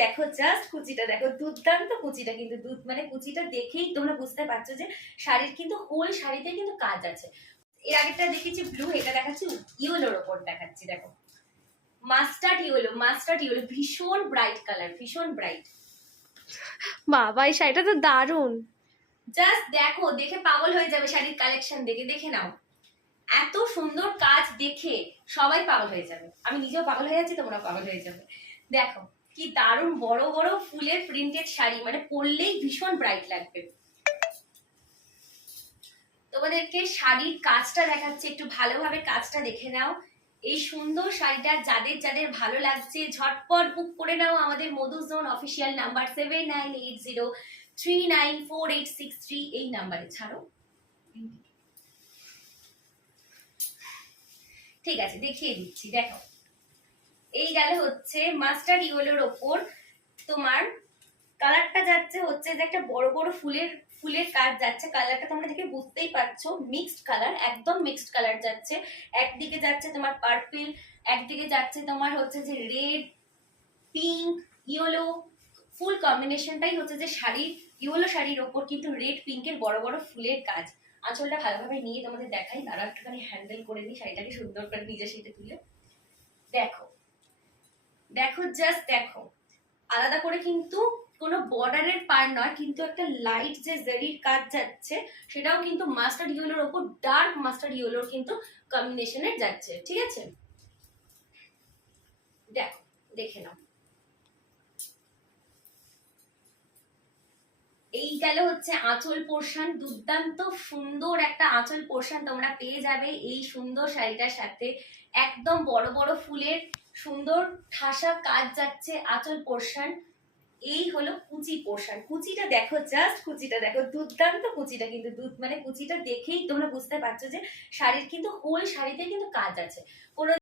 দেখো, জাস্ট কুচিটা দেখো, দুর্দান্ত কুচিটা, কিন্তু মানে কুচিটা দেখেই তোমরা বুঝতে পারছো যে শাড়ির কিন্তু হোল শাড়িতে কিন্তু কাজ আছে। এর আগেরটা দেখেছি ব্লু, এটা দেখাচ্ছি ইয়েলোর ওপর দেখাচ্ছি। দেখো মাস্টার্ড ইয়েলো, ভীষণ ব্রাইট কালার, ভীষণ ব্রাইট। বাবা এই শাড়িটা তো দারুণ। জাস্ট দেখো, দেখে পাগল হয়ে যাবে, শাড়ির কালেকশন দেখে নাও। এত সুন্দর কাজ দেখে সবাই পাগল হয়ে যাবে, আমি নিজেও পাগল হয়ে যাচ্ছি, তোমরা পাগল হয়ে যাবে। দেখো কি দারুণ বড় বড় ফুলের প্রিন্টেড শাড়ি, মানে পরলেই ভীষণ ব্রাইট লাগবে। তোমাদেরকে শাড়ির কাজটা দেখাচ্ছে, একটু ভালোভাবে কাজটা দেখে নাও। এই সুন্দর শাড়িটা যাদের যাদের ভালো লাগছে ঝটপট বুক করে নাও আমাদের মধুজোন অফিসিয়াল নাম্বার 7980394863 এই নাম্বারে। ছাড়ো, ঠিক আছে দেখিয়ে দিচ্ছি। দেখো এই গেল হচ্ছে মাস্টার্ড ইয়েলোর ওপর, তোমার কালারটা যাচ্ছে হচ্ছে যে একটা বড় বড় ফুলের কাজ যাচ্ছে। কালারটা তোমরা দেখে বুঝতেই পারছো, মিক্সড কালার, একদম মিক্সড কালার যাচ্ছে। একদিকে যাচ্ছে তোমার পার্পল, একদিকে যাচ্ছে তোমার হচ্ছে যে রেড, পিঙ্ক, ইয়েলো, ফুল কম্বিনেশনটাই হচ্ছে যে শাড়ির, ইয়েলো শাড়ির ওপর কিন্তু রেড পিঙ্কের বড় বড় ফুলের কাজ। আঁচলটা ভালোভাবে নিয়ে তোমাদের দেখাই, তারা একটুখানি হ্যান্ডেল করে দিই শাড়িটাকে সুন্দর করে নিজের সাথে তুলে। দেখো দেখো, জাস্ট দেখো, আলাদা করে কিন্তু কোনো বর্ডারের পার নয়, কিন্তু একটা লাইট যে জেরির কাজ যাচ্ছে সেটাও কিন্তু মাস্টার্ড ইয়েলোর ওপর ডার্ক মাস্টার্ড ইয়েলোর কিন্তু কম্বিনেশনের যাচ্ছে। ঠিক আছে, দেখো দেখে নাও। এই গেল হচ্ছে আঁচল পোর্শন, দুর্দান্ত সুন্দর একটা আঁচল পোর্শন তোমরা পেয়ে যাবে এই সুন্দর শাড়িটার সাথে। একদম বড় বড় ফুলের সুন্দর ঠাসা কাজ যাচ্ছে আঁচল পোর্শন। এই হলো কুচি পোর্শন, কুচিটা দেখো, জাস্ট কুচিটা দেখো, দুর্দান্ত কুচিটা, কিন্তু মানে কুচিটা দেখেই তোমরা বুঝতে পারছো যে শাড়ির কিন্তু হোল শাড়িতে কিন্তু কাজ আছে। কোনো